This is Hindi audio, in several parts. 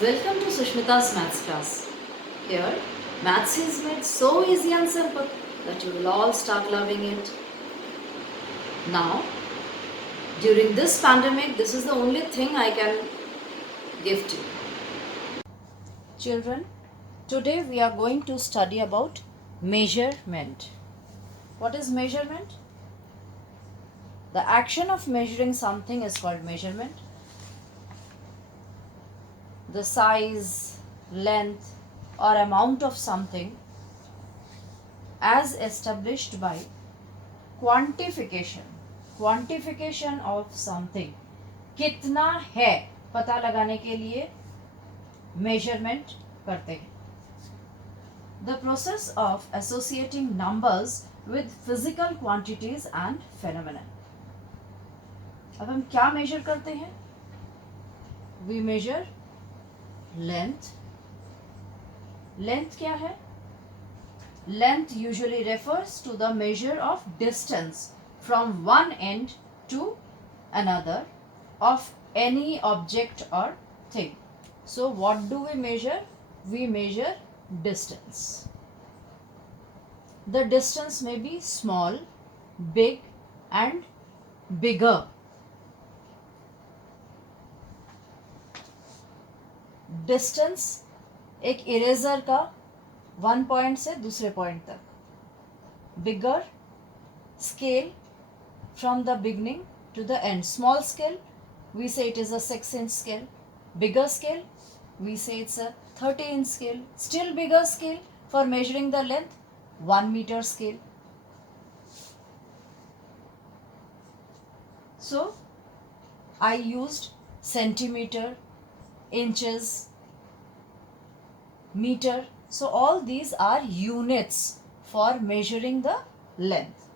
Welcome to Sushmita's Maths class. Here, maths is made so easy and simple that you will all start loving it. Now, during this pandemic, this is the only thing I can give to you. Children, today we are going to study about measurement. What is measurement? The action of measuring something is called measurement. The size, length, or amount of something as established by quantification of something, कितना है पता लगाने के लिए मेजरमेंट करते हैं. The process of associating numbers with physical quantities and phenomena. अब हम क्या मेजर करते हैं? We measure length. लेंथ क्या है? Length usually refers to the measure of distance from one end to another of any object or thing. So what do we measure? We measure distance. The distance may be small, big and bigger. Distance एक इरेजर का वन पॉइंट से दूसरे पॉइंट तक. Bigger scale from the beginning to the end. Small scale we say it is a 6 inch scale. Bigger scale we say it's a 30 inch scale. Still bigger scale for measuring the length, 1 meter scale. So I used centimeter, inches, meter. So all these are units for measuring the length.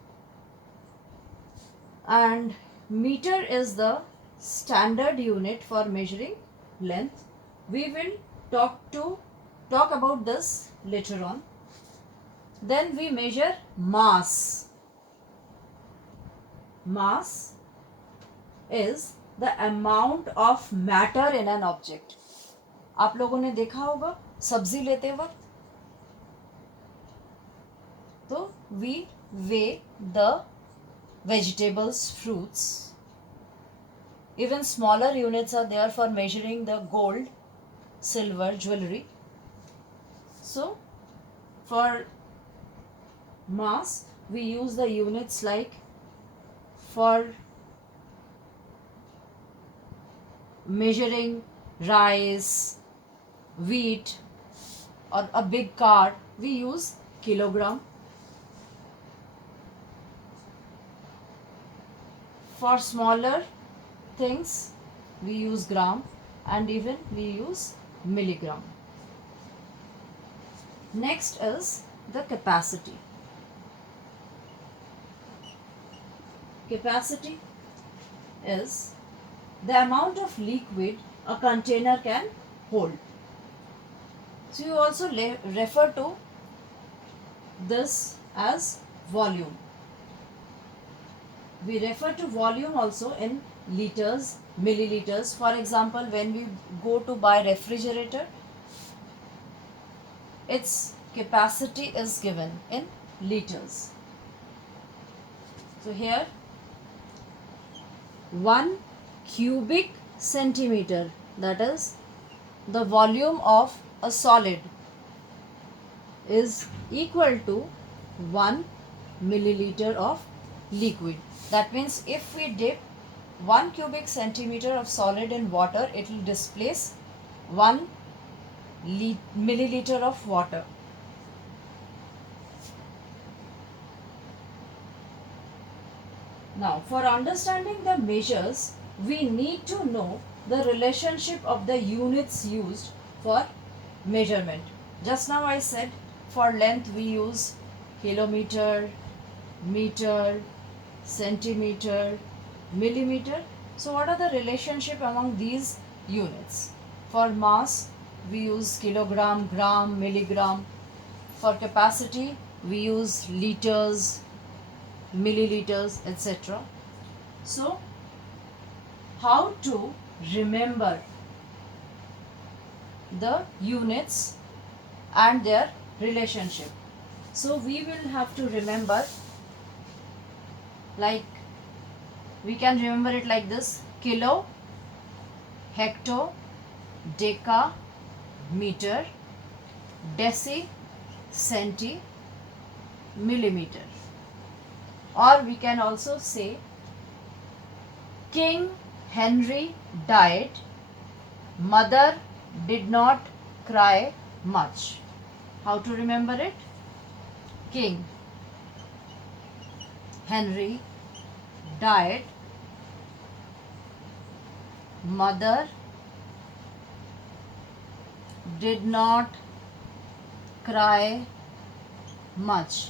And meter is the standard unit for measuring length. We will talk about this later on. Then we measure mass. Mass is the amount of matter in an object. आप लोगों ने देखा होगा सब्जी लेते वक्त तो we weigh the vegetables, fruits. Even smaller units are there for measuring the gold, silver, jewelry. So for mass we use the units like for measuring rice, wheat or a big car we use kilogram. For smaller things we use gram and even we use milligram. Next is the capacity. Capacity is the amount of liquid a container can hold. So you also refer to this as volume. We refer to volume also in liters, milliliters. For example, when we go to buy refrigerator, its capacity is given in liters. So here 1 cubic centimeter, that is the volume of a solid, is equal to 1 milliliter of liquid. That means if we dip 1 cubic centimeter of solid in water, it will displace 1 milliliter of water. Now, for understanding the measures, we need to know the relationship of the units used for measurement. Just now I said for length we use kilometer, meter, centimeter, millimeter. So what are the relationship among these units? For mass we use kilogram, gram, milligram. For capacity we use liters, milliliters, etc. So how to remember the units and their relationship. So we will have to remember, like we can remember it like this: kilo, hecto, deca, meter, deci, centi, millimeter. Or we can also say King Henry died, mother did not cry much. How to remember it? King Henry died, mother did not cry much.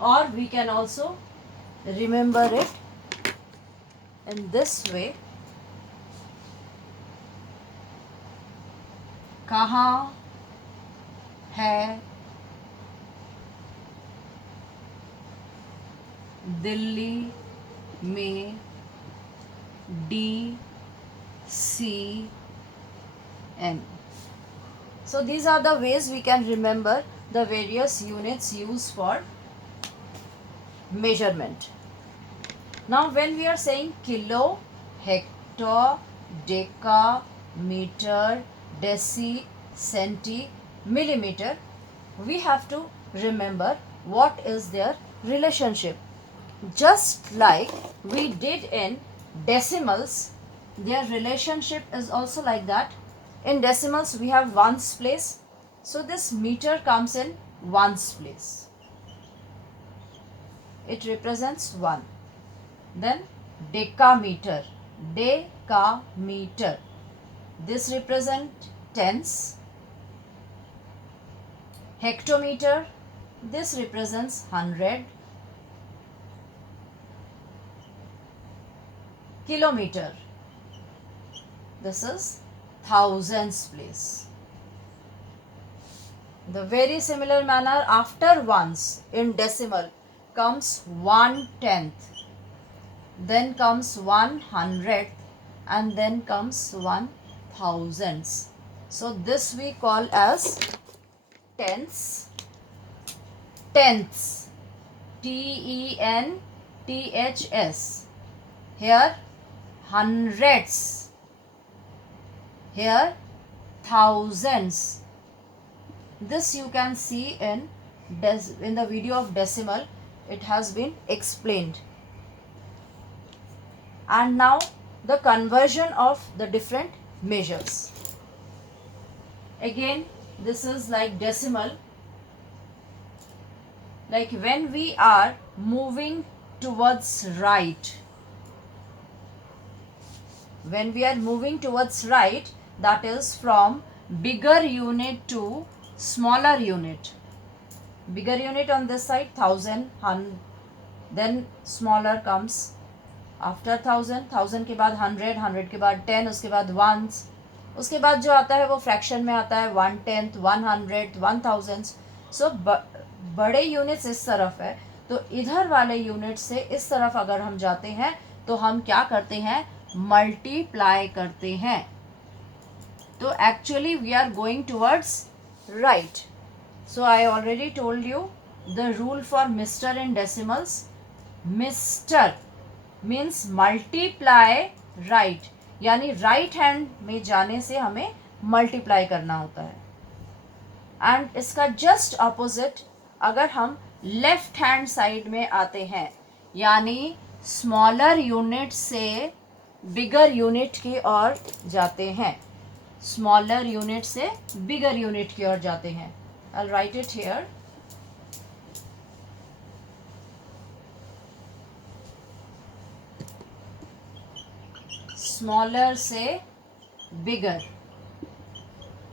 Or we can also remember it in this way: कहाँ है दिल्ली में DCM. So these are the ways we can remember the various units used for measurement. Now when we are saying kilo, hecto, deca, meter, deci, centi, millimeter, we have to remember what is their relationship. Just like we did in decimals, their relationship is also like that. In decimals we have ones place, so this meter comes in ones place. It represents 1. Then decameter, decameter, this represents tens. Hectometer, this represents 100. Kilometer, this is thousands place. The very similar manner, after ones in decimal comes 1/10th, then comes 1/100th, and then comes 1/1000th. So this we call as tenths. Tenths, TENTHS. Here hundreds, here thousands. This you can see in the video of decimal. It has been explained. And now the conversion of the different measures. Again, this is like decimal. Like when we are moving towards right, when we are moving towards right, that is from bigger unit to smaller unit. Bigger unit on this side 1000, 100, then smaller comes after 1000, 1000 के बाद 100, 100 के बाद 10, उसके बाद ones, उसके बाद जो आता है वो फ्रैक्शन में आता है 1/10, 100, 1000. सो बड़े यूनिट्स इस तरफ है, तो इधर वाले यूनिट से इस तरफ अगर हम जाते हैं तो हम क्या करते हैं? मल्टीप्लाई करते हैं. तो actually we are going towards right. So I already told you the rule for mister in decimals. Mister means multiply right, यानी राइट हैंड में जाने से हमें मल्टीप्लाई करना होता है. एंड इसका जस्ट अपोजिट अगर हम लेफ्ट हैंड साइड में आते हैं, यानी स्मॉलर यूनिट से बिगर यूनिट की ओर जाते हैं, स्मॉलर यूनिट से बिगर यूनिट की ओर जाते हैं. I will write it here. Smaller से बिगर.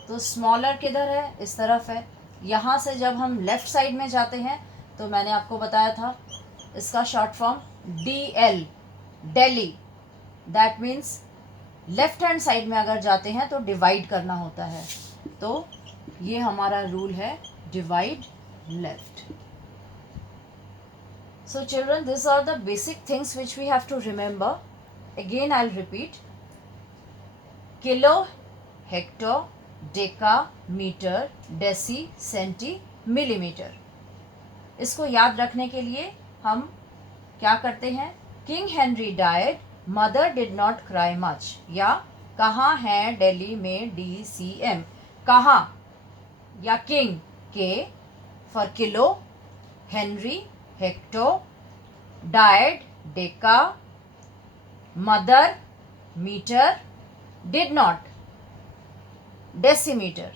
तो स्मॉलर किधर है? इस तरफ है. यहाँ से जब हम लेफ्ट साइड में जाते हैं तो मैंने आपको बताया था इसका short form DL, Delhi. That means left hand side में अगर जाते हैं तो डिवाइड करना होता है. तो ये हमारा रूल है, divide left. So children, this are the basic things which we have to remember. Again I'll repeat: kilo, hecto, deca, metre, deci, centi, millimetre. इसको याद रखने के लिए हम क्या करते हैं? King Henry died, mother did not cry much, या कहाँ है दिल्ली में DCM। कहाँ या king, K for kilo, Henry hecto, died deca, mother metre, did not decimetre,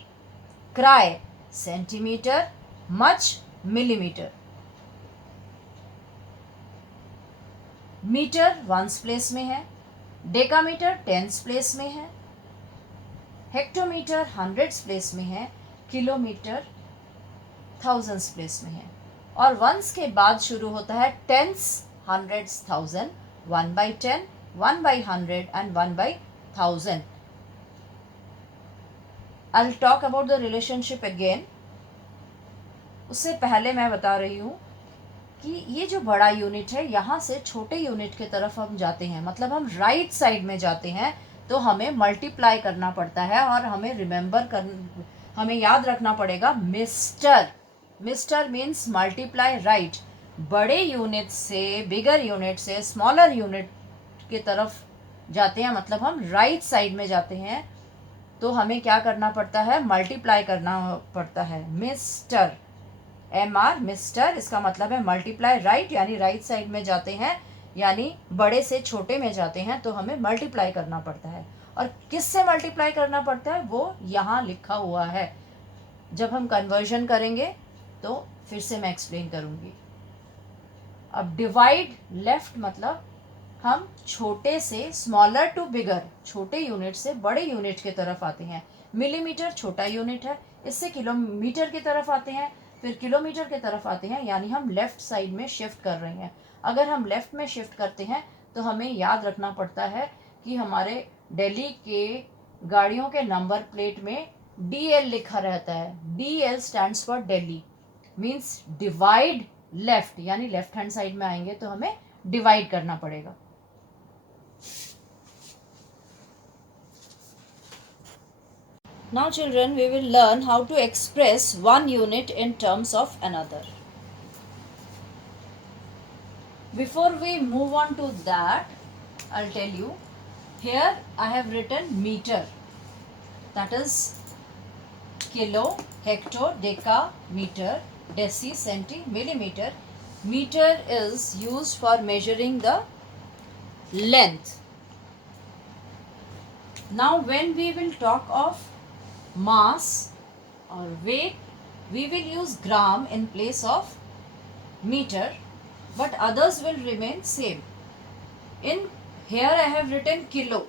cry centimetre, much millimetre. Metre ones place में है, डेकामीटर टेंस प्लेस में है, हेक्टोमीटर हंड्रेड्स प्लेस में है, किलोमीटर थाउजेंड्स प्लेस में है। और वंस के बाद शुरू होता है tens, hundreds, thousand, 1/10, 1/100 and 1/1000। I'll talk about the relationship again. उससे पहले मैं बता रही हूँ कि ये जो बड़ा यूनिट है, यहाँ से छोटे यूनिट की तरफ हम जाते हैं, मतलब हम राइट साइड में जाते हैं, तो हमें मल्टीप्लाई करना पड़ता है और हमें याद रखना पड़ेगा mister. Mister means multiply right. बड़े यूनिट से, बिगर यूनिट से स्मॉलर यूनिट की तरफ जाते हैं, मतलब हम राइट साइड में जाते हैं, तो हमें क्या करना पड़ता है? मल्टीप्लाई करना पड़ता है। मिस्टर, MR, मिस्टर, इसका मतलब है मल्टीप्लाई राइट, यानी राइट साइड में जाते हैं, यानी बड़े से छोटे में जाते हैं, तो हमें मल्टीप्लाई करना पड़ता है। और किससे मल्टीप्लाई करना पड़ता है वो यहाँ लिखा हुआ है। जब हम कन्वर्जन करेंगे तो फिर से मैं एक्सप्लेन करूँगी। अब डिवाइड लेफ्ट मतलब हम छोटे से, स्मॉलर टू बिगर, छोटे यूनिट से बड़े यूनिट की तरफ आते हैं। मिलीमीटर छोटा यूनिट है, इससे किलोमीटर की तरफ आते हैं, फिर किलोमीटर की तरफ आते हैं, यानी हम लेफ़्ट साइड में शिफ्ट कर रहे हैं। अगर हम लेफ़्ट में शिफ्ट करते हैं तो हमें याद रखना पड़ता है कि हमारे दिल्ली के गाड़ियों के नंबर प्लेट में DL लिखा रहता है। DL stands for Delhi, means divide left, यानी लेफ्ट हैंड साइड में आएंगे तो हमें डिवाइड करना पड़ेगा। Now children, we will learn how to express one unit in terms of another. Before we move on to that, I'll tell you, here I have written meter, that is kilo, hecto, deca, meter, deci, centi, millimeter. Meter is used for measuring the length. Now when we will talk of mass or weight, we will use gram in place of meter, but others will remain same. In here I have written kilo,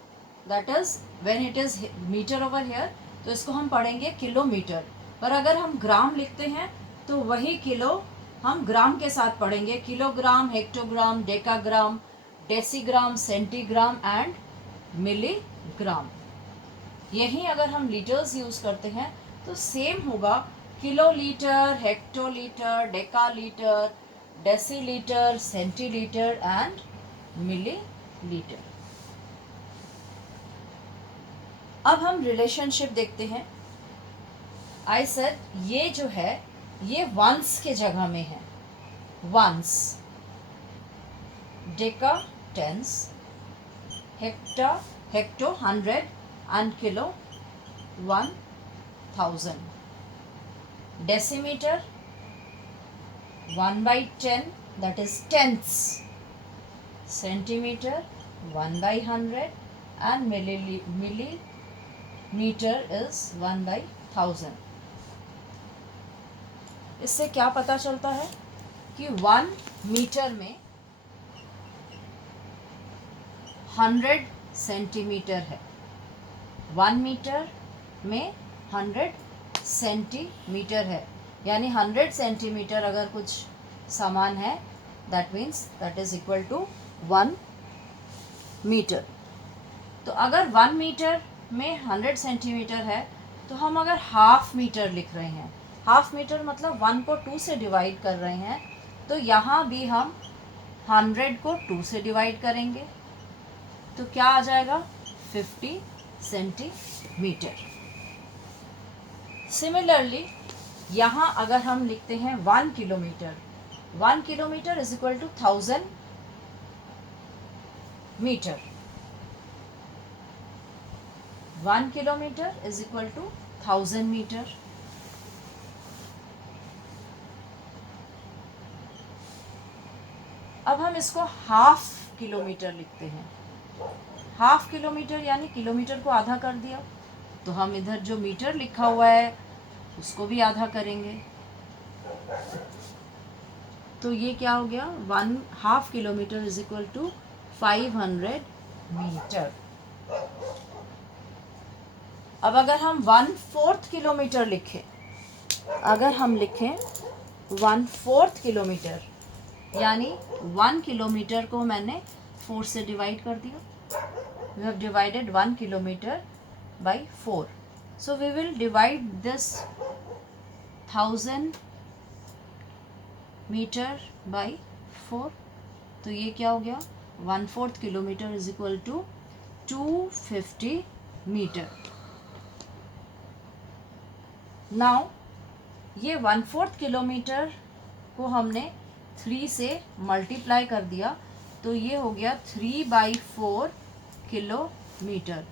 that is when it is meter over here, तो इसको हम पढ़ेंगे किलोमीटर। पर अगर हम ग्राम लिखते हैं तो वही किलो हम ग्राम के साथ पढ़ेंगे, kilogram, hectogram, decagram, decigram, centigram and milligram. यहीं अगर हम लीटर्स यूज़ करते हैं तो सेम होगा, kilolitre, hectolitre, decalitre, decilitre, centilitre and millilitre. अब हम रिलेशनशिप देखते हैं। आई सेड ये जो है ये वंस के जगह में है। Ones, deca tens, hecto 100 and kilo 1000. Decimeter 1/10, that is tenths. Centimeter 1/100 and millimeter is 1/1000. इससे क्या पता चलता है कि 1 मीटर में 100 सेंटीमीटर है। 1 मीटर में 100 सेंटीमीटर है, यानी 100 सेंटीमीटर अगर कुछ सामान है, that means that is equal to 1 metre. तो अगर 1 मीटर में 100 सेंटीमीटर है तो हम अगर हाफ मीटर लिख रहे हैं, हाफ मीटर मतलब 1 को 2 से डिवाइड कर रहे हैं, तो यहाँ भी हम 100 को 2 से डिवाइड करेंगे, तो क्या आ जाएगा 50 सेंटीमीटर। सिमिलरली यहाँ अगर हम लिखते हैं 1 kilometre, 1 kilometre is equal to 1000 metre, 1 kilometre is equal to 1000 metre. अब हम इसको हाफ किलोमीटर लिखते हैं। हाफ किलोमीटर यानी किलोमीटर को आधा कर दिया, तो हम इधर जो मीटर लिखा हुआ है उसको भी आधा करेंगे, तो ये क्या हो गया, 1/2 kilometre is equal to 500 metre. अब अगर हम 1/4 किलोमीटर लिखें, अगर हम लिखें 1/4 किलोमीटर यानी 1 किलोमीटर को मैंने 4 से डिवाइड कर दिया, we have divided 1 kilometer by 4, so we will divide this 1000 meter by 4, तो ये क्या हो गया, 1/4 kilometre is equal to 250 metre. Now ये 1/4 किलोमीटर को हमने 3 से मल्टीप्लाई कर दिया, तो ये हो गया 3/4 किलोमीटर।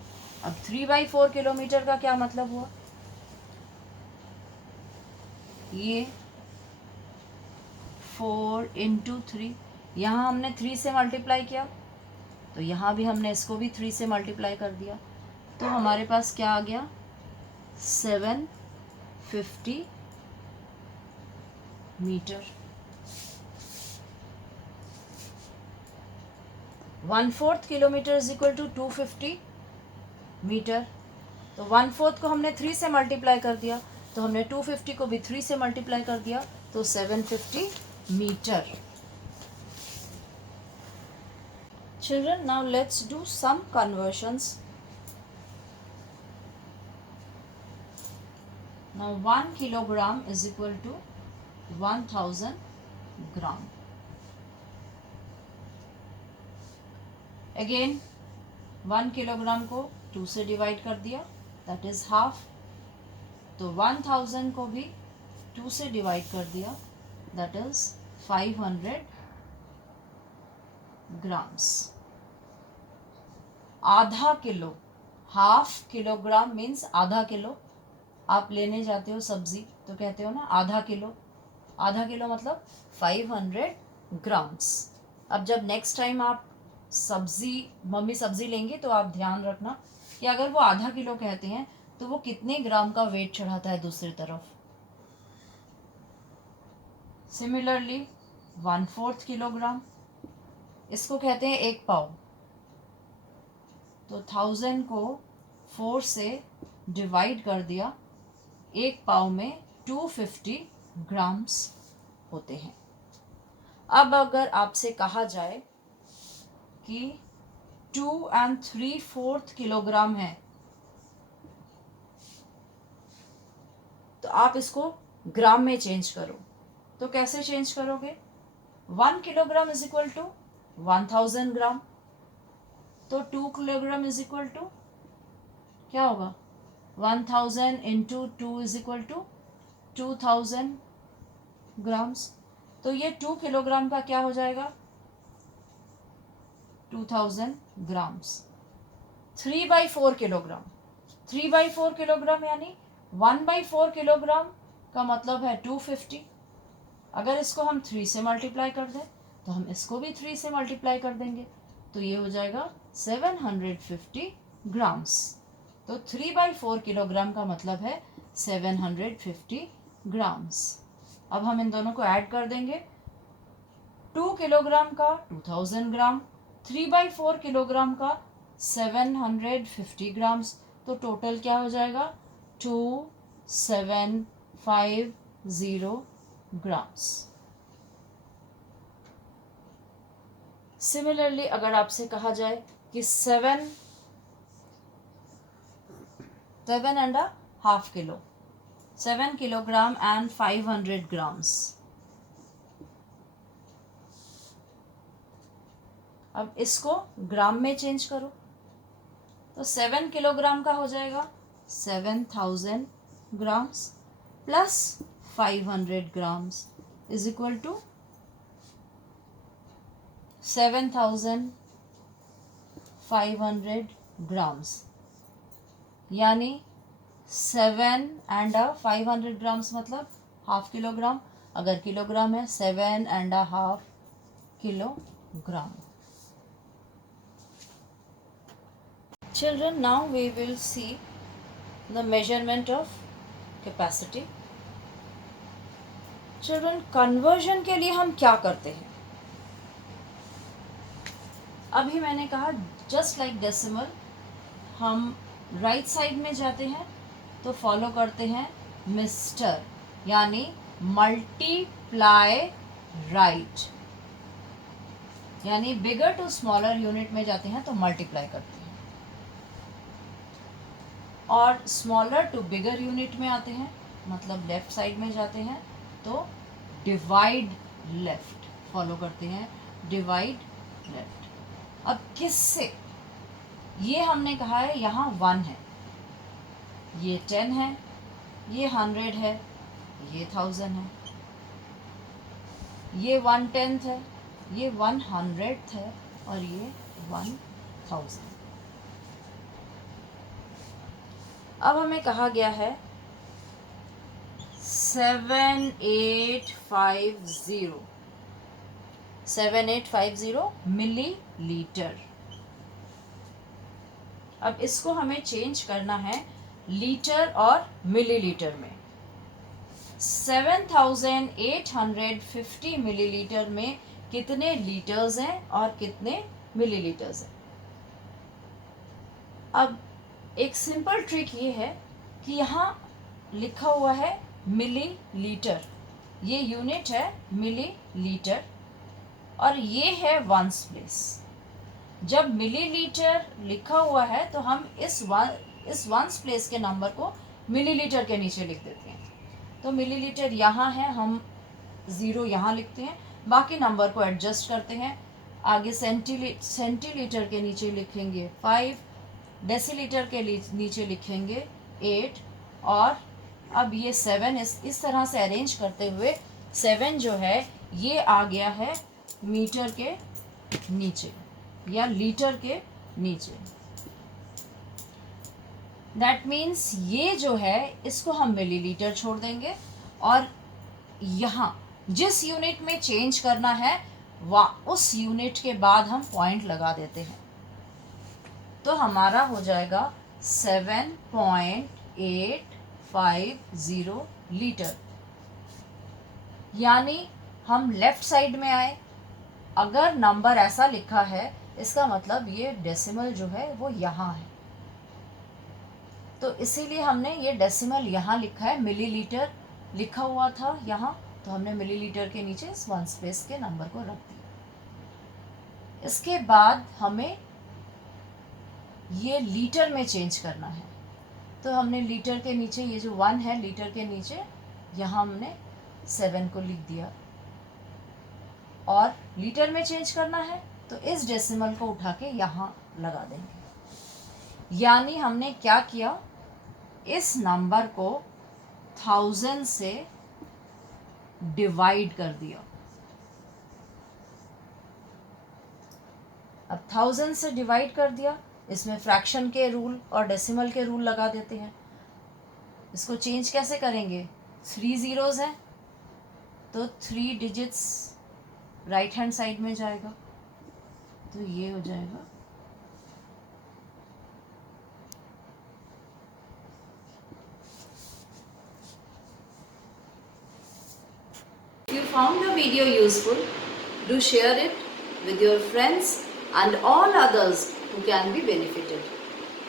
अब 3/4 किलोमीटर का क्या मतलब हुआ, ये 4 इंटू 3, यहाँ हमने 3 से मल्टीप्लाई किया, तो यहाँ भी हमने इसको भी 3 से मल्टीप्लाई कर दिया, तो हमारे पास क्या आ गया, 750 metre. 1/4 kilometre is equal to 250 metre, तो 1/4 को हमने 3 से मल्टीप्लाई कर दिया, तो हमने 250 को भी 3 से मल्टीप्लाई कर दिया, तो 750 metre. Children, now let's do some conversions. Now 1 kilogram is equal to 1000 gram. Again 1 kilogram को 2 से डिवाइड कर दिया, दैट इज हाफ, तो 1000 को भी 2 से डिवाइड कर दिया, दैट इज 500 ग्राम्स। आधा किलो, हाफ किलोग्राम मीन्स आधा किलो। आप लेने जाते हो सब्जी तो कहते हो ना आधा किलो, आधा किलो मतलब 500 ग्राम्स। अब जब नेक्स्ट टाइम आप मम्मी सब्जी लेंगे तो आप ध्यान रखना कि अगर वो आधा किलो कहते हैं तो वो कितने ग्राम का वेट चढ़ाता है दूसरी तरफ। सिमिलरली 1/4 किलोग्राम, इसको कहते हैं 1 पाव, तो 1000 को 4 से डिवाइड कर दिया, 1 पाव में 250 ग्राम्स होते हैं। अब अगर आपसे कहा जाए कि 2 3/4 किलोग्राम है, तो आप इसको ग्राम में चेंज करो, तो कैसे चेंज करोगे, 1 kilogram is equal to 1000 gram, तो 2 किलोग्राम इज इक्वल टू क्या होगा, 1000 into 2 is equal to 2000 grams, तो ये 2 किलोग्राम का क्या हो जाएगा, 2000 ग्राम्स। 3/4 किलोग्राम, 3/4 किलोग्राम यानी 1/4 किलोग्राम का मतलब है 250। अगर इसको हम 3 से मल्टीप्लाई कर दें तो हम इसको भी 3 से मल्टीप्लाई कर देंगे, तो ये हो जाएगा 750 ग्राम्स। तो 3/4 किलोग्राम का मतलब है 750 ग्राम्स। अब हम इन दोनों को ऐड कर देंगे, 2 किलोग्राम का 2000 ग्राम, 3/4 किलोग्राम का 750 ग्राम्स, तो टोटल क्या हो जाएगा 2750 ग्राम्स। सिमिलरली अगर आपसे कहा जाए कि 7.5 किलो, 7 किलोग्राम एंड 500 ग्राम्स, अब इसको ग्राम में चेंज करो, तो 7 किलोग्राम का हो जाएगा 7000 grams plus 500 grams is equal to 7500 grams. यानी 7 and 500 grams मतलब हाफ किलोग्राम. अगर किलोग्राम है 7.5 kilogram. Children, now we will see the measurement of capacity. Children, conversion के लिए हम क्या करते हैं? अभी मैंने कहा just like decimal, हम राइट साइड में जाते हैं तो फॉलो करते हैं मिस्टर, यानी मल्टीप्लाई राइट, यानी बिगर टू स्मॉलर यूनिट में जाते हैं तो मल्टीप्लाई करते हैं, और स्मॉलर टू बिगर यूनिट में आते हैं मतलब लेफ्ट साइड में जाते हैं तो डिवाइड लेफ्ट फॉलो करते हैं, डिवाइड लेफ्ट. अब किससे? ये हमने कहा है यहाँ 1 है, ये 10 है, ये 100 है, ये 1000 है, ये 1/10 है, ये 100th है और ये 1000. अब हमें कहा गया है 7850 मिलीलीटर. अब इसको हमें चेंज करना है लीटर और मिलीलीटर में. 7850 मिलीलीटर में कितने लीटर्स हैं और कितने मिलीलीटर्स हैं? अब एक सिंपल ट्रिक ये है कि यहाँ लिखा हुआ है मिलीलीटर, ये यूनिट है मिलीलीटर और ये है वंस प्लेस. जब मिलीलीटर लिखा हुआ है तो हम इस वंस प्लेस के नंबर को मिलीलीटर के नीचे लिख देते हैं. तो मिलीलीटर यहाँ है, हम 0 यहाँ लिखते हैं, बाकी नंबर को एडजस्ट करते हैं. आगे सेंटीलीटर के नीचे लिखेंगे 5, डेसीलीटर के नीचे लिखेंगे 8, और अब ये 7 इस तरह से अरेंज करते हुए 7 जो है ये आ गया है मीटर के नीचे या लीटर के नीचे. दैट मीन्स ये जो है इसको हम मिलीलीटर छोड़ देंगे और यहाँ जिस यूनिट में चेंज करना है उस यूनिट के बाद हम पॉइंट लगा देते हैं. तो हमारा हो जाएगा 7.850 लीटर. यानी हम लेफ्ट साइड में आए, अगर नंबर ऐसा लिखा है इसका मतलब ये डेसिमल जो है वो यहाँ है, तो इसीलिए हमने ये डेसिमल यहाँ लिखा है. मिलीलीटर लिखा हुआ था यहाँ, तो हमने मिलीलीटर के नीचे इस वन स्पेस के नंबर को रख दिया. इसके बाद हमें ये लीटर में चेंज करना है, तो हमने लीटर के नीचे ये जो 1 है लीटर के नीचे यहाँ हमने 7 को लिख दिया, और लीटर में चेंज करना है तो इस डेसिमल को उठा के यहाँ लगा देंगे. यानी हमने क्या किया, इस नंबर को 1000 से डिवाइड कर दिया. अब 1000 से डिवाइड कर दिया, इसमें फ्रैक्शन के रूल और डेसिमल के रूल लगा देते हैं. इसको चेंज कैसे करेंगे? 3 zeros हैं तो 3 डिजिट्स राइट हैंड साइड में जाएगा, तो ये हो जाएगा If you found the video useful, do share it with your friends and all others who can be benefited.